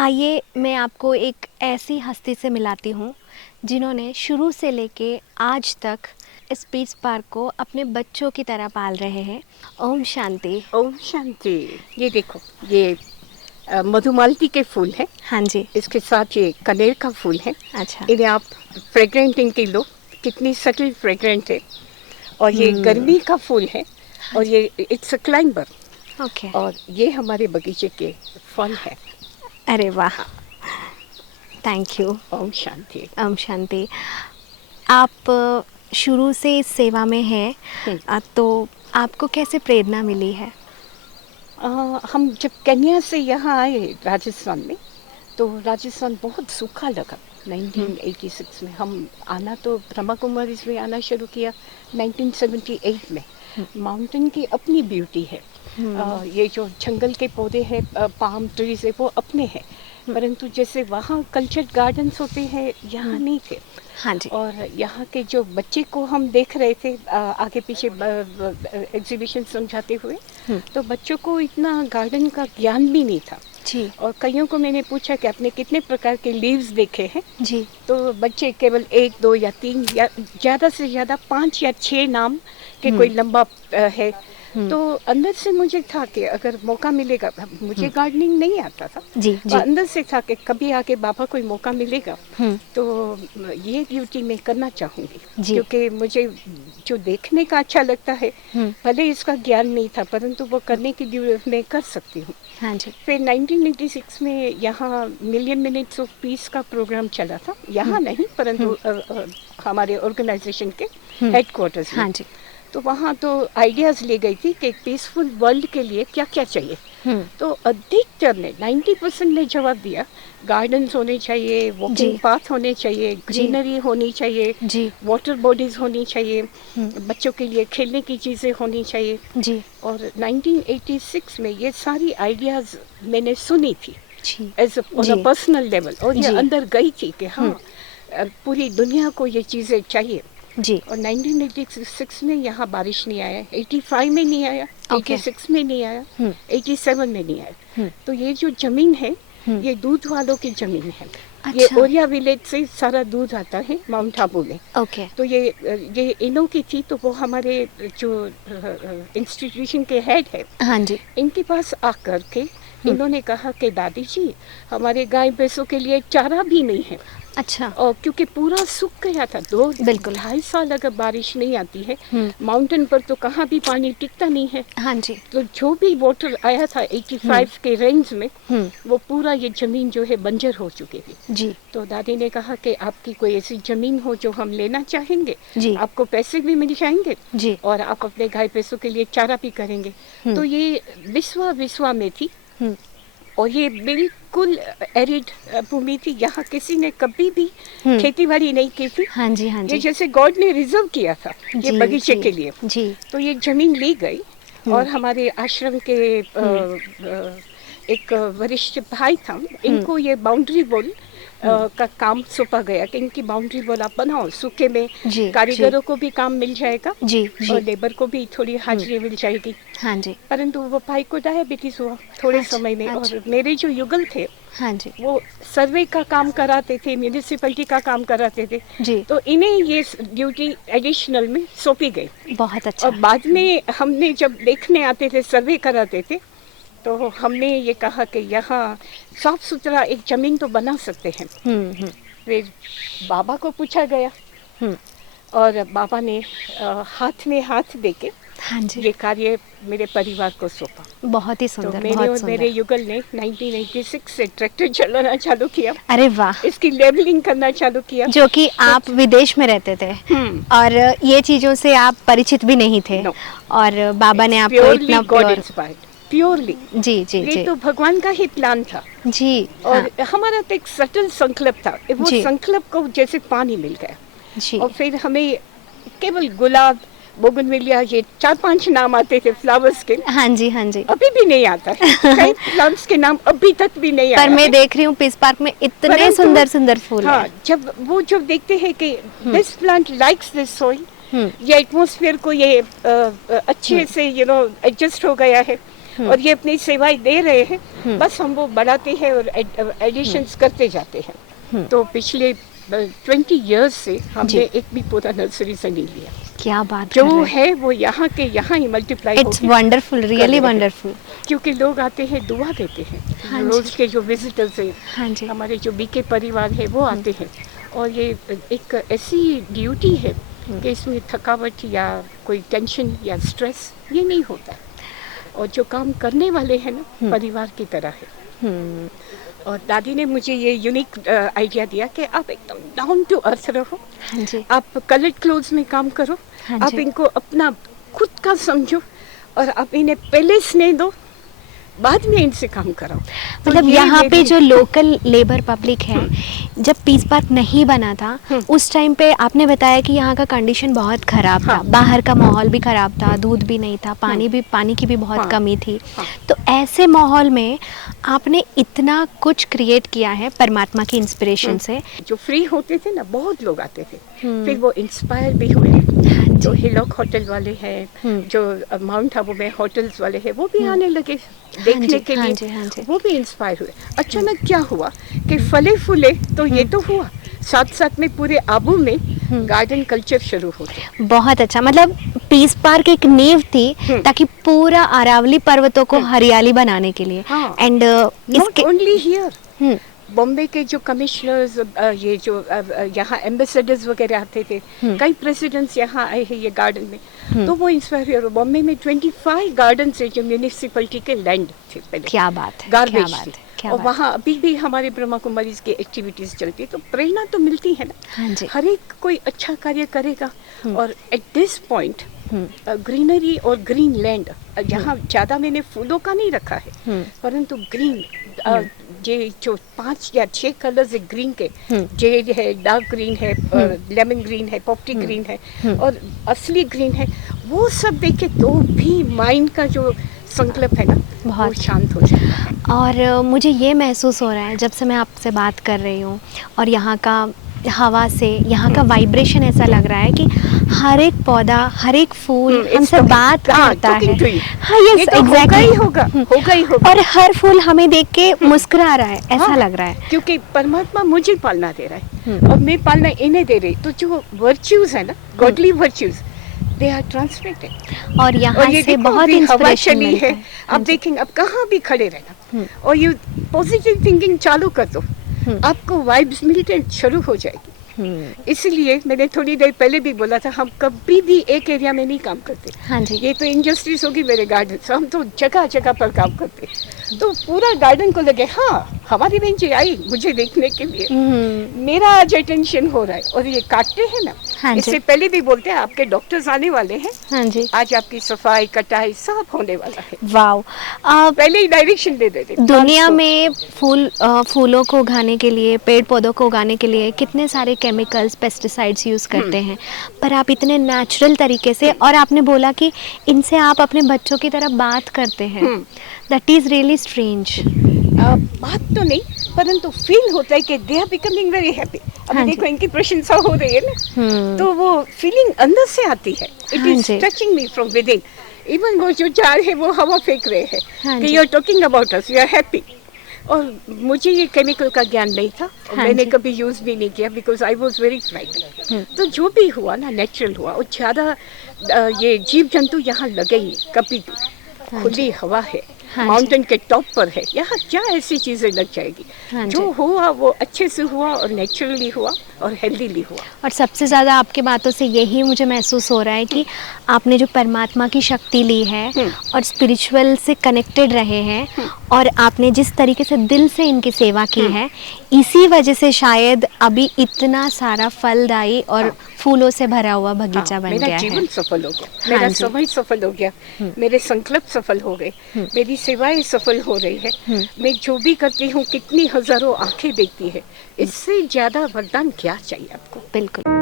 आइए मैं आपको एक ऐसी हस्ती से मिलाती हूँ जिन्होंने शुरू से लेके आज तक इस पीस पार्क को अपने बच्चों की तरह पाल रहे हैं। ओम शांति। ओम शांति। ये देखो, ये मधुमालती के फूल है। हाँ जी। इसके साथ ये कनेर का फूल है। अच्छा। इन्हें आप फ्रेग्रेंट इनकी लो, कितनी सटल फ्रेग्रेंट है। और ये गर्मी का फूल है। और ये इट्स अ क्लाइंबर। ओके। और ये हमारे बगीचे के फल है। अरे वाह, थैंक यू। ओम शांति। ओम शांति। आप शुरू से इस सेवा में हैं, तो आपको कैसे प्रेरणा मिली है? हम जब केन्या से यहाँ आए राजस्थान में, तो राजस्थान बहुत सूखा लगा। 1986 में हम आना, तो ब्रह्मा कुमारीज में आना शुरू किया 1978 में। माउंटेन की अपनी ब्यूटी है। ये जो जंगल के पौधे हैं, पाम ट्रीज है, वो अपने हैं। परंतु जैसे वहाँ कल्चर गार्डन्स होते हैं, यहाँ नहीं थे। हाँ जी। और यहाँ के जो बच्चे को हम देख रहे थे आगे पीछे एग्जीबिशन समझाते हुए, तो बच्चों को इतना गार्डन का ज्ञान भी नहीं था जी। और कईयों को मैंने पूछा कि आपने कितने प्रकार के लीव्स देखे हैं। जी। तो बच्चे केवल 1, 2 या 3 या ज़्यादा से ज़्यादा 5 या 6 नाम के कोई लंबा है। तो अंदर से मुझे था कि अगर मौका मिलेगा, मुझे गार्डनिंग नहीं आता था। जी। तो अंदर से था कि कभी आके बाबा कोई मौका मिलेगा तो ये ड्यूटी मैं करना चाहूँगी, क्योंकि मुझे जो देखने का अच्छा लगता है, भले इसका ज्ञान नहीं था, परंतु वो करने की ड्यूटी मैं कर सकती हूँ। हाँ जी। फिर 1986 में यहाँ मिलियन मिनट्स ऑफ पीस का प्रोग्राम चला था। यहाँ नहीं, परंतु हमारे ऑर्गेनाइजेशन के हेडक्वार्टर्स में। हाँ जी। तो वहाँ तो आइडियाज़ ले गई थी कि एक पीसफुल वर्ल्ड के लिए क्या क्या चाहिए। तो अधिकतर ने 90% ने जवाब दिया, गार्डन्स होने चाहिए, वॉकिंग पाथ होने चाहिए, ग्रीनरी होनी चाहिए, वाटर बॉडीज होनी चाहिए, बच्चों के लिए खेलने की चीज़ें होनी चाहिए जी। और 1986 में ये सारी आइडियाज़ मैंने सुनी थी as on a personal level, और ये अंदर गई थी कि हाँ, पूरी दुनिया को ये चीज़ें चाहिए जी। और 1986 में यहाँ बारिश नहीं आया, 85 में नहीं आया, 86 में नहीं आया, 87 में नहीं आया। तो ये जो जमीन है, ये दूध वालों की जमीन है। ये ओरिया विलेज से सारा दूध आता है माउंट आबू में। ओके। तो ये इनों की थी, तो वो हमारे जो इंस्टीट्यूशन के हेड है, हाँ जी, इनके पास आकर के इन्होंने कहा कि दादी जी, हमारे गाय भैंसों के लिए चारा भी नहीं है। अच्छा। और क्योंकि पूरा सूख गया था, 2-2.5 साल अगर बारिश नहीं आती है, माउंटेन पर तो कहाँ भी पानी टिकता नहीं है। हाँ जी। तो जो भी वाटर आया था 85 के रेंज में, वो पूरा ये जमीन जो है बंजर हो चुकी थी। जी। तो दादी ने कहा कि आपकी कोई ऐसी जमीन हो जो हम लेना चाहेंगे, जी, आपको पैसे भी मिल जाएंगे, जी, और आप अपने गाय भैंसों के लिए चारा भी करेंगे। तो ये विश्वा में थी और ये बिल्कुल एरिड भूमि थी। यहाँ किसी ने कभी भी खेतीबाड़ी नहीं की थी। हाँ जी, हाँ जी। ये जैसे गॉड ने रिजर्व किया था ये बगीचे के लिए। जी। तो ये जमीन ली गई और हमारे आश्रम के एक वरिष्ठ भाई था, इनको ये बाउंड्री वॉल का काम सौंपा गया कि इनकी बाउंड्री वॉल आप बनाओ, सूखे में कारीगरों को भी काम मिल जाएगा, जी, और लेबर को भी थोड़ी हाजिरी मिल जाएगी। हाँ जी। परंतु वो भाई को डायबिटीज हुआ थोड़े समय में। और मेरे जो युगल थे, हाँ जी, वो सर्वे का काम कराते थे, म्यूनिसिपैलिटी का काम कराते थे, जी, तो इन्हें ये ड्यूटी एडिशनल में सौंपी गई। बहुत अच्छा। और बाद में हमने जब देखने आते थे, सर्वे कराते थे, तो हमने ये कहा कि यहाँ साफ सुथरा एक जमीन तो बना सकते हैं। फिर बाबा को पूछा गया और बाबा ने हाथ में हाथ देके, हाँ जी, ये कार्य मेरे परिवार को सौंपा। बहुत ही सुंदर। तो मैंने और मेरे युगल ने 1986 से ट्रैक्टर चलाना चालू किया। अरे वाह। इसकी लेबलिंग करना चालू किया। जो कि आप विदेश में रहते थे और ये चीजों से आप परिचित भी नहीं थे, और बाबा ने आपको इतना प्योरली, जी जी, ये तो भगवान का ही प्लान था। जी। और हमारा तो एक सटल संकल्प था, वो संकल्प को जैसे पानी मिल गया। जी। और फिर हमें केवल गुलाब, बोगनविलिया, ये 4-5 नाम आते थे फ्लावर्स के। हाँ जी, हाँ जी। अभी भी नहीं आता है। कई फ्लावर्स के नाम अभी तक भी नहीं आए। पर मैं देख रही हूँ पीस पार्क में इतने सुंदर सुंदर फूल। हाँ, जब देखते हैं कि this plant likes this soil, ये एटमॉस्फेयर को ये अच्छे से एडजस्ट हो गया है, और ये अपनी सेवाएं दे रहे हैं, बस हम वो बढ़ाते हैं और एडिशंस करते जाते हैं। तो पिछले 20 इयर्स से हमने एक भी पौधा नर्सरी से नहीं लिया। क्या बात जो कर रहे हैं। है वो यहाँ के यहाँ ही multiply it's wonderful, really wonderful. क्योंकि लोग आते हैं, दुआ देते हैं। हाँ रोज के जो विजिटर्स हैं, हाँ जी। हमारे जो बीके परिवार है वो आते हैं, और ये एक ऐसी ड्यूटी है कि इसमें थकावट या कोई टेंशन या स्ट्रेस ये नहीं होता, और जो काम करने वाले हैं ना परिवार की तरह है। और दादी ने मुझे ये यूनिक आइडिया दिया कि आप एकदम डाउन टू अर्थ रहो। हाँ जी। आप कलर्ड क्लोथ्स में काम करो, हाँ आप जी। इनको अपना खुद का समझो, और आप इन्हें पहले स्नेह दो, बाद में इनसे काम कराओ। तो मतलब ये यहाँ पे मेरी- जो लोकल लेबर पब्लिक है, जब पीस पार्क नहीं बना था उस टाइम पे आपने बताया कि यहाँ का कंडीशन बहुत ख़राब था, हाँ। बाहर का माहौल भी ख़राब था, दूध भी नहीं था, पानी की भी बहुत हाँ। कमी थी। हाँ। तो ऐसे माहौल में आपने इतना कुछ क्रिएट किया है परमात्मा की इंस्पिरेशन से। जो फ्री होते थे ना, बहुत लोग आते थे, फिर वो इंस्पायर भी हुए। जो हिलॉक होटल वाले हैं, जो माउंट आबू में होटल्स वाले हैं, वो भी आने लगे देखने के हाँ लिए। जी, हाँ जी। वो भी इंस्पायर हुए। अचानक क्या हुआ कि फले फूले तो ये तो हुआ, साथ साथ में पूरे आबू में गार्डन कल्चर शुरू हो गया। बहुत अच्छा, मतलब पीस पार्क एक नींव थी ताकि पूरा अरावली पर्वतों को हरियाली बनाने के लिए। हाँ। एंड नॉट ओनली हियर, हम्म, बॉम्बे के जो कमिश्नर्स, ये जो यहाँ एम्बेसडर्स वगैरह आते थे, कई प्रेसिडेंट्स यहाँ आए हैं ये गार्डन में, तो वो इंस्पायर हुए। बॉम्बे में 25 गार्डन से जो म्यूनिसिपैलिटी के लैंड थे पहले, क्या बात है, गार्बेज क्या बात थी, है, क्या और बात वहाँ अभी भी हमारे ब्रह्मा कुमारीज की एक्टिविटीज चलती है, तो प्रेरणा तो मिलती है ना। हाँ जी। हर एक कोई अच्छा कार्य करेगा, और एट दिस पॉइंट ग्रीनरी और ग्रीन लैंड, जहाँ ज़्यादा मैंने फूलों का नहीं रखा है, परंतु ग्रीन, ये जो 5 या 6 कलर्स है ग्रीन के, जेड है, डार्क ग्रीन है, लेमन ग्रीन है, पॉप्टी ग्रीन है, और असली ग्रीन है, वो सब देखे तो भी माइंड का जो संकल्प है ना, वो बहुत। शांत हो जाता है। और मुझे ये महसूस हो रहा है जब से मैं आपसे बात कर रही हूँ, और यहाँ का हवा से, यहाँ का वाइब्रेशन ऐसा लग रहा है कि हर एक पौधा, हर एक फूल हमसे बात करता है। हाँ, यस, एग्जैक्टली, होगा ही होगा। और हर फूल हमें देख के मुस्कुरा रहा है, ऐसा हाँ, लग रहा है। क्योंकि परमात्मा मुझे पालना दे रहा है, और मैं पालना इन्हें दे रही, तो जो वर्च्यूज है ना, godly virtues, they are transmitted. और यहाँ ये से देखो, बहुत अभी हवा इंस्पिरेशन चली मिलता है, है। आप देखेंगे, आप कहाँ भी खड़े रहना, और ये पॉजिटिव थिंकिंग चालू कर दो, आपको वाइब्स मिलते शुरू हो जाएगी। इसलिए मैंने थोड़ी देर पहले भी बोला था, हम कभी भी एक एरिया में नहीं काम करते। हाँ जी। ये तो इंडस्ट्रीज होगी मेरे गार्डन से, हम तो जगह जगह पर काम करते। तो पूरा गार्डन को लगे, हाँ हमारी बहन जी आई मुझे देखने के लिए, मेरा आज अटेंशन हो रहा है। और ये काटते हैं ना, हाँ जी। इससे पहले भी बोलते हैं आपके डॉक्टर्स आने वाले हैं, हाँ जी। आज आपकी सफाई कटाई सब होने वाला है। वाओ। पहले ही डायरेक्शन दे देते। दुनिया में फूलों को उगाने के लिए, पेड़ पौधों को उगाने के लिए कितने सारे केमिकल्स, पेस्टिसाइड्स यूज़ करते हैं, पर आप इतने नेचुरल तरीके से, और आपने बोला कि इनसे आप अपने बच्चों की तरह बात करते हैं, दैट इज़ रियली स्ट्रेंज। बात तो नहीं, परंतु फील होता है कि they are becoming very happy. हाँ अभी देखो जी। इनकी प्रशंसा हो रही है ना, तो वो फीलिंग अंदर से आती है। इट हाँ इज जी। Touching me from within. Even वो जो जा रहे हैं वो हवा फेंक रहे हैं हाँ कि जी। You are talking about us, you are happy. और मुझे ये केमिकल का ज्ञान नहीं था, और हाँ मैंने जी। कभी यूज़ भी नहीं किया, because I was very frightened. तो जो भी हुआ ना, नेचुरल हुआ, और ज़्यादा ये जीव जंतु यहाँ लगे ही नहीं कभी भी। खुली हवा है, हाँ जी। माउंटेन के टॉप पर है, यहाँ क्या ऐसी चीज़ें लग जाएगी। हाँ जो जी। हुआ वो अच्छे से हुआ, और नेचुरली हुआ, और हेल्दीली हुआ। और सबसे ज़्यादा आपकी बातों से यही मुझे महसूस हो रहा है कि आपने जो परमात्मा की शक्ति ली है और स्पिरिचुअल से कनेक्टेड रहे हैं, और आपने जिस तरीके से दिल से इनकी सेवा की है, इसी वजह से शायद अभी इतना सारा फलदायी और फूलों से भरा हुआ बगीचा बन मेरा गया जीवन है। सफल हो गया, हाँ मेरा जी। समय सफल हो गया, मेरे संकल्प सफल हो गए, मेरी सेवाएं सफल हो रही है। मैं जो भी करती हूँ, कितनी हजारों आंखें देखती है, इससे ज्यादा वरदान क्या चाहिए आपको। बिल्कुल।